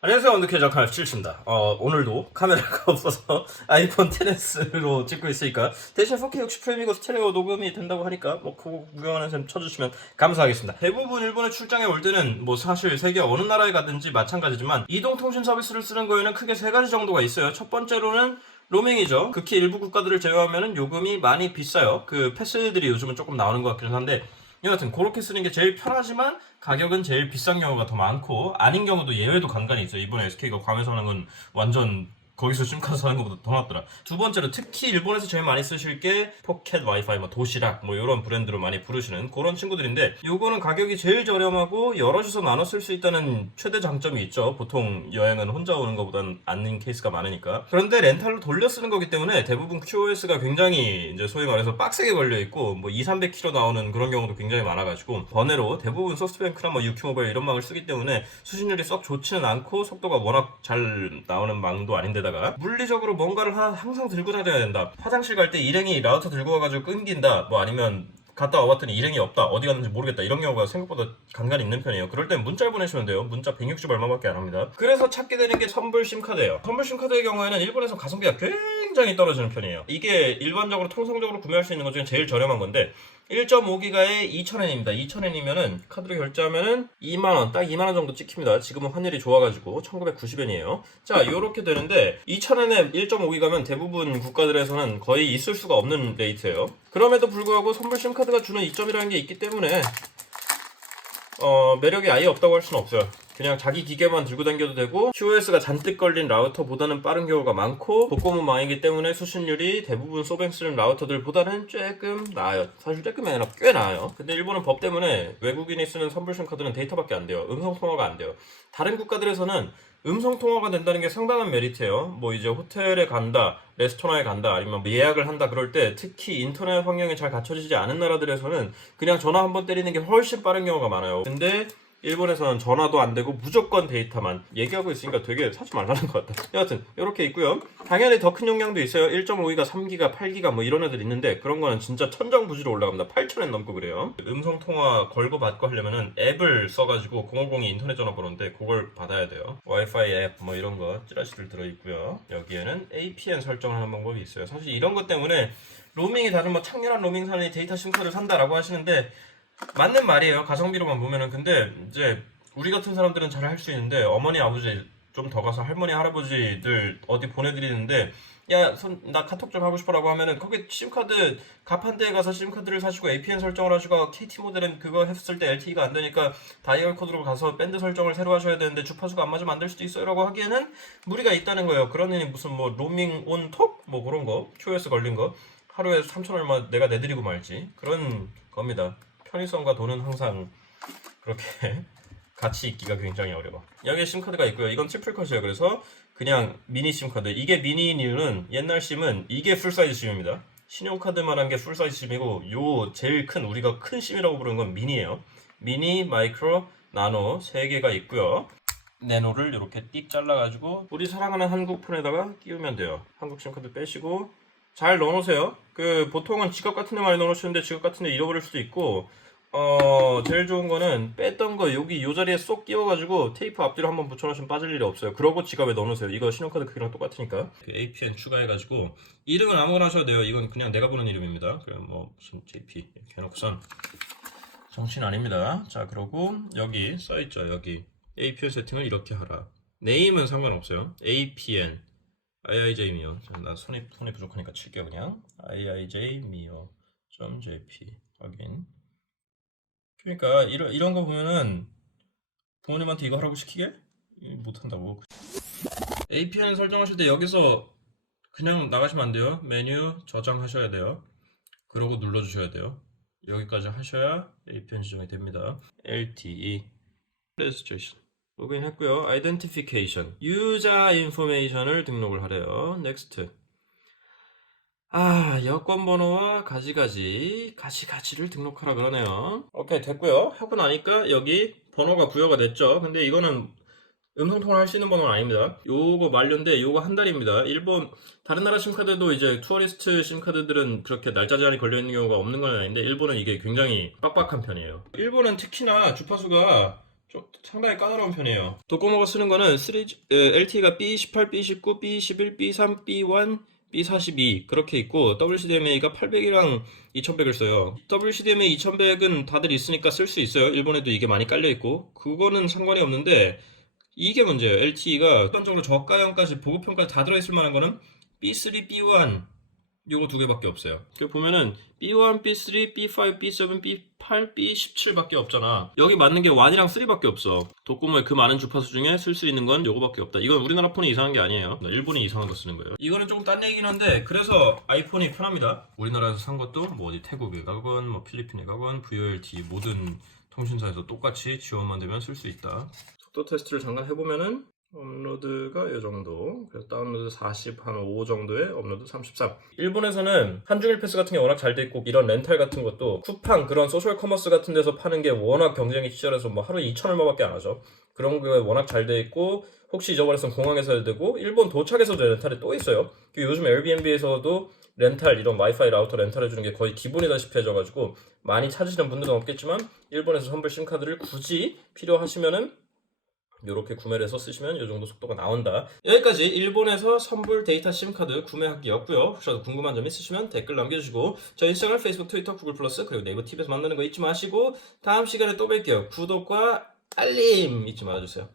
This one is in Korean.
안녕하세요. 언더캐저 카메라 7입니다. 오늘도 카메라가 없어서 아이폰 XS로 찍고 있으니까 대신 4K 60프레임이고 스테레오 녹음이 된다고 하니까 뭐 그거 구경하는 셈 쳐주시면 감사하겠습니다. 대부분 일본에 출장에 올 때는 뭐 사실 세계 어느 나라에 가든지 마찬가지지만 이동통신 서비스를 쓰는 거에는 크게 세 가지 정도가 있어요. 첫 번째로는 로밍이죠. 극히 일부 국가들을 제외하면 요금이 많이 비싸요. 그 패스들이 요즘은 조금 나오는 것 같긴 한데 여하튼 그렇게 쓰는 게 제일 편하지만 가격은 제일 비싼 경우가 더 많고 아닌 경우도 예외도 간간히 있어요. 이번에 SK가 괌에서 하는 건 완전 거기서 심카드 사는 것보다 더 낫더라. 두 번째로 특히 일본에서 제일 많이 쓰실 게 포켓 와이파이, 뭐 도시락 뭐 이런 브랜드로 많이 부르시는 그런 친구들인데 요거는 가격이 제일 저렴하고 여럿이서 나눠 쓸 수 있다는 최대 장점이 있죠. 보통 여행은 혼자 오는 것보다는 않는 케이스가 많으니까. 그런데 렌탈로 돌려 쓰는 거기 때문에 대부분 QoS가 굉장히 이제 소위 말해서 빡세게 걸려 있고 뭐 200~300km 나오는 그런 경우도 굉장히 많아가지고 번외로 대부분 소프트뱅크나 뭐 UQ모바일 이런 망을 쓰기 때문에 수신율이 썩 좋지는 않고 속도가 워낙 잘 나오는 망도 아닌데다가 물리적으로 뭔가를 항상 들고 다녀야 된다. 화장실 갈 때 일행이 라우터 들고 와가지고 끊긴다. 뭐 아니면 갔다 와봤더니 일행이 없다. 어디 갔는지 모르겠다. 이런 경우가 생각보다 간간히 있는 편이에요. 그럴 땐 문자를 보내시면 돼요. 문자 160 얼마밖에 안 합니다. 그래서 찾게 되는 게 선불 심카드예요. 선불 심카드의 경우에는 일본에서 가성비가 굉장히 떨어지는 편이에요. 이게 일반적으로 통상적으로 구매할 수 있는 것 중에 제일 저렴한 건데 1.5기가에 2,000엔입니다. 2,000엔이면은 카드로 결제하면은 2만원, 딱 2만원 정도 찍힙니다. 지금은 환율이 좋아가지고 1,990엔이에요. 자, 요렇게 되는데 2,000엔에 1.5기가면 대부분 국가들에서는 거의 있을 수가 없는 레이트예요. 그럼에도 불구하고 선불 심카드가 주는 이점이라는 게 있기 때문에 매력이 아예 없다고 할 수는 없어요. 그냥 자기 기계만 들고 다녀도 되고 QoS가 잔뜩 걸린 라우터보다는 빠른 경우가 많고 독거문 망이기 때문에 수신율이 대부분 소뱅 쓰는 라우터들보다는 조금 나아요. 사실 조금이 아니라 꽤 나아요. 근데 일본은 법 때문에 외국인이 쓰는 선불심 카드는 데이터밖에 안 돼요. 음성통화가 안 돼요. 다른 국가들에서는 음성통화가 된다는 게 상당한 메리트예요. 뭐 이제 호텔에 간다, 레스토랑에 간다, 아니면 뭐 예약을 한다 그럴 때 특히 인터넷 환경이 잘 갖춰지지 않은 나라들에서는 그냥 전화 한번 때리는 게 훨씬 빠른 경우가 많아요. 근데 일본에서는 전화도 안 되고 무조건 데이터만 얘기하고 있으니까 되게 사지 말라는 것 같다. 여하튼 이렇게 있고요. 당연히 더 큰 용량도 있어요. 1.5기가, 3기가, 8기가 뭐 이런 애들 있는데 그런 거는 진짜 천정부지로 올라갑니다. 8,000엔 넘고 그래요. 음성통화 걸고 받고 하려면은 앱을 써가지고 050이 인터넷 전화번호인데 그걸 받아야 돼요. 와이파이 앱 뭐 이런 거 찌라시들 들어있고요. 여기에는 APN 설정을 하는 방법이 있어요. 사실 이런 것 때문에 로밍이 다른 뭐 창렬한 로밍사니 데이터 심카드를 산다라고 하시는데 맞는 말이에요. 가성비로만 보면은. 근데 이제 우리 같은 사람들은 잘 할 수 있는데 어머니 아버지 좀 더 가서 할머니 할아버지들 어디 보내드리는데 야, 나 카톡 좀 하고 싶어라고 하면은 거기 심카드 가판대에 가서 심카드를 사시고 APN 설정을 하시고 KT 모델은 그거 했을 때 LTE가 안 되니까 다이얼 코드로 가서 밴드 설정을 새로 하셔야 되는데 주파수가 안 맞으면 안 될 수도 있어요라고 하기에는 무리가 있다는 거예요. 그러니 무슨 뭐 로밍 온 톡? 뭐 그런 거 QoS 걸린 거 하루에 3천 얼마 내가 내드리고 말지 그런 겁니다. 편의성과 돈은 항상 그렇게 같이 있기가 굉장히 어려워. 여기에 심카드가 있고요. 이건 트리플컷이에요. 그래서 그냥 미니 심카드. 이게 미니인 이유는 옛날 심은 이게 풀사이즈 심입니다. 신용카드만한 게 풀사이즈 심이고 요 제일 큰 우리가 큰 심이라고 부르는 건 미니예요. 미니, 마이크로, 나노 3개가 있고요. 내노를 이렇게 띡 잘라가지고 우리 사랑하는 한국 폰에다가 끼우면 돼요. 한국 심카드 빼시고 잘 넣어놓으세요. 그 보통은 지갑 같은 데 많이 넣어놓으시는데 지갑 같은 데 잃어버릴 수도 있고 제일 좋은 거는 뺐던 거 여기 요 자리에 쏙 끼워가지고 테이프 앞뒤로 한번 붙여놓으시면 빠질 일이 없어요. 그러고 지갑에 넣어놓으세요. 이거 신용카드 크기랑 똑같으니까. 그 APN 추가해가지고 이름은 아무거나 하셔도 돼요. 이건 그냥 내가 보는 이름입니다. 그럼 뭐 무슨 JP 이렇게 해놓고선 정신 아닙니다. 자, 그러고 여기 써있죠. 여기 APN 세팅을 이렇게 하라. 네임은 상관없어요. APN IIJ 미오. 나 손이 부족하니까 칠게요. 그냥 IIJ 미오.jp 확인. 그러니까 이런 거 보면은 부모님한테 이거 하라고 시키게? 못한다고. APN 설정하실 때 여기서 그냥 나가시면 안 돼요. 메뉴 저장하셔야 돼요. 그러고 눌러주셔야 돼요. 여기까지 하셔야 APN 지정이 됩니다. LTE Registration 로그인 했고요. Identification 유자 인포메이션을 등록을 하래요. Next. 여권 번호와 가지가지를 등록하라 그러네요. 오케이, 됐고요. 하고 나니까 여기 번호가 부여가 됐죠. 근데 이거는 음성통화를 할 수 있는 번호는 아닙니다. 요거 만료인데 요거 한 달입니다. 일본 다른 나라 심카드도 이제 투어리스트 심카드들은 그렇게 날짜 제한이 걸려있는 경우가 없는 건 아닌데 일본은 이게 굉장히 빡빡한 편이에요. 일본은 특히나 주파수가 좀 상당히 까다로운 편이에요. 도코모가 쓰는 거는 LTE가 B18, B19, B21, B3, B1, B42 그렇게 있고 WCDMA가 800이랑 2100을 써요. WCDMA 2100은 다들 있으니까 쓸 수 있어요. 일본에도 이게 많이 깔려 있고 그거는 상관이 없는데 이게 문제예요. LTE가 일반적으로 저가형까지 보급형까지 다 들어있을 만한 거는 B3, B1 요거 두 개밖에 없어요. 그 보면은 B1, B3, B5, B7, B8, B17밖에 없잖아. 여기 맞는 게 1이랑 3밖에 없어. 도코모의 그 많은 주파수 중에 쓸 수 있는 건 요거밖에 없다. 이건 우리나라 폰이 이상한 게 아니에요. 일본이 이상한 거 쓰는 거예요. 이거는 조금 딴 얘기긴 한데 그래서 아이폰이 편합니다. 우리나라에서 산 것도 뭐 어디 태국에 가건 뭐 필리핀에 가건 VoLTE 모든 통신사에서 똑같이 지원만 되면 쓸 수 있다. 속도 테스트를 잠깐 해보면은 업로드가 이 정도, 그래서 다운로드 40, 한 5 정도에 업로드 33. 일본에서는 한중일 패스 같은 게 워낙 잘 돼 있고 이런 렌탈 같은 것도 쿠팡 그런 소셜 커머스 같은 데서 파는 게 워낙 경쟁이 치열해서 뭐 하루에 2천 얼마밖에 안 하죠. 그런 게 워낙 잘 돼 있고 혹시 잊어버렸으면 공항에서 해야 되고 일본 도착에서도 렌탈이 또 있어요. 요즘 에어비앤비에서도 렌탈 이런 와이파이 라우터 렌탈 해주는 게 거의 기본이다시피 해져가지고 많이 찾으시는 분들은 없겠지만 일본에서 선불 심카드를 굳이 필요하시면은 이렇게 구매를 해서 쓰시면 이 정도 속도가 나온다. 여기까지 일본에서 선불 데이터 심카드 구매하기였고요. 혹시라도 궁금한 점 있으시면 댓글 남겨주시고 저 인스타그램, 페이스북, 트위터, 구글 플러스 그리고 네이버 TV에서 만드는 거 잊지 마시고 다음 시간에 또 뵐게요. 구독과 알림 잊지 말아주세요.